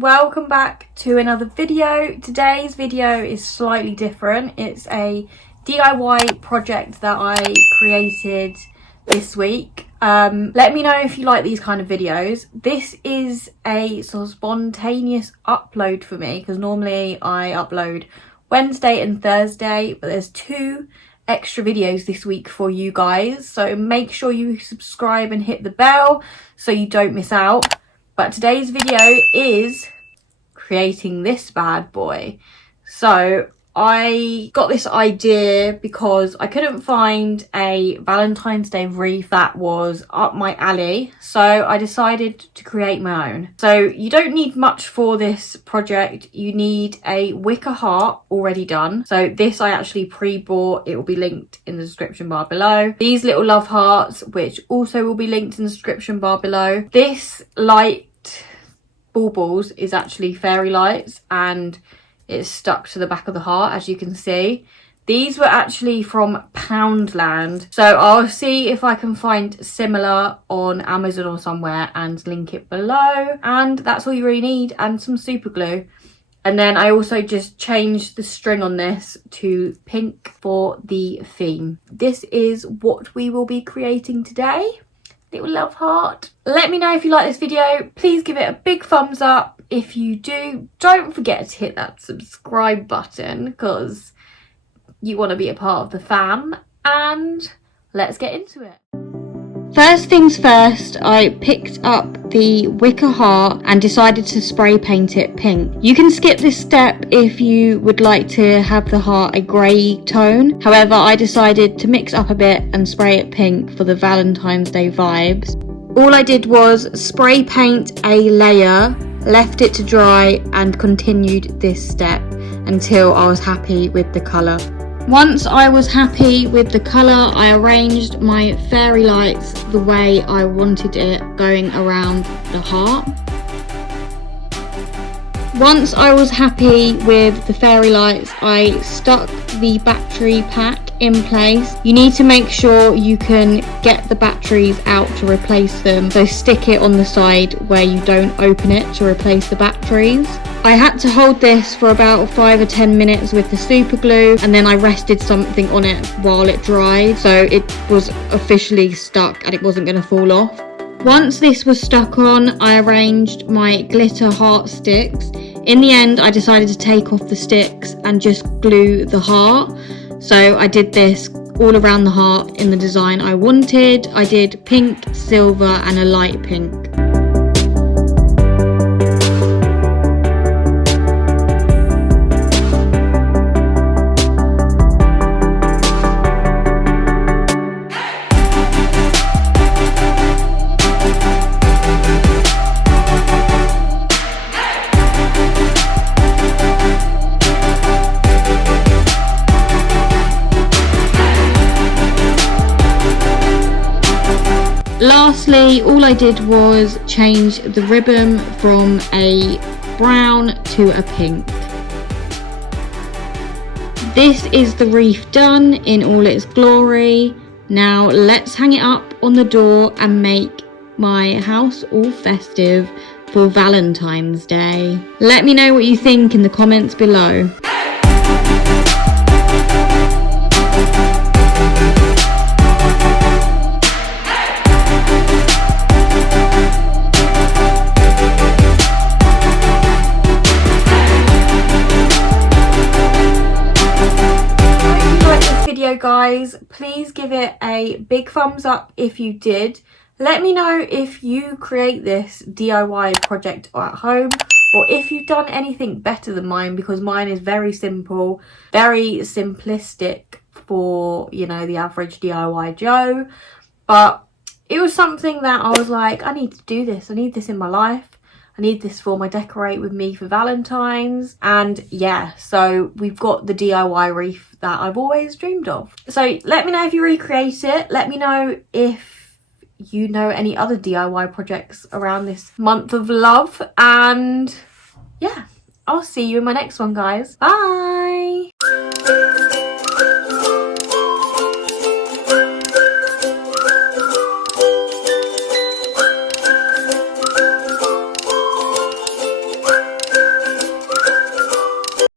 welcome back to another video. Today's video is slightly different. It's a DIY project that I created this week. Let me know if you like these kind of videos. This is a sort of spontaneous upload for me because normally I upload Wednesday and Thursday, but there's 2 extra videos this week for you guys, so make sure you subscribe and hit the bell so you don't miss out. But today's video is creating this bad boy. So I got this idea because I couldn't find a Valentine's Day wreath that was up my alley, so I decided to create my own. So you don't need much for this project. You need a wicker heart already done. So this I actually pre-bought. It will be linked in the description bar below. These little love hearts, which also will be linked in the description bar below. This light baubles is actually fairy lights and it's stuck to the back of the heart, as you can see. These were actually from Poundland, so I'll see if I can find similar on Amazon or somewhere and link it below. And that's all you really need, and some super glue. And then I also just changed the string on this to pink for the theme. This is what we will be creating today. Little love heart. Let me know if you like this video. Please give it a big thumbs up. If you do, don't forget to hit that subscribe button because you want to be a part of the fam. And let's get into it. First things first, I picked up the wicker heart and decided to spray paint it pink. You can skip this step if you would like to have the heart a grey tone. However, I decided to mix up a bit and spray it pink for the Valentine's Day vibes. All I did was spray paint a layer, left it to dry and continued this step until I was happy with the colour. Once I was happy with the colour, I arranged my fairy lights the way I wanted it, going around the heart. Once I was happy with the fairy lights, I stuck the battery pack in place. You need to make sure you can get the batteries out to replace them, so stick it on the side where you don't open it to replace the batteries. I had to hold this for about 5 or 10 minutes with the super glue, and then I rested something on it while it dried, so it was officially stuck and it wasn't going to fall off. Once this was stuck on, I arranged my glitter heart sticks. In the end, I decided to take off the sticks and just glue the heart. So I did this all around the heart in the design I wanted. I did pink, silver and a light pink. Lastly, all I did was change the ribbon from a brown to a pink. This is the wreath done in all its glory. Now let's hang it up on the door and make my house all festive for Valentine's Day. Let me know what you think in the comments below. Guys, please give it a big thumbs up if you did. Let me know if you create this DIY project at home or if you've done anything better than mine, because mine is very simple, very simplistic for, you know, the average DIY Joe. But it was something that I was like, I need to do this. I need this in my life. I need this for my decorate with me for Valentine's. And yeah, so we've got the DIY wreath that I've always dreamed of. So let me know if you recreate it. Let me know if you know any other DIY projects around this month of love. And yeah, I'll see you in my next one, guys. Bye.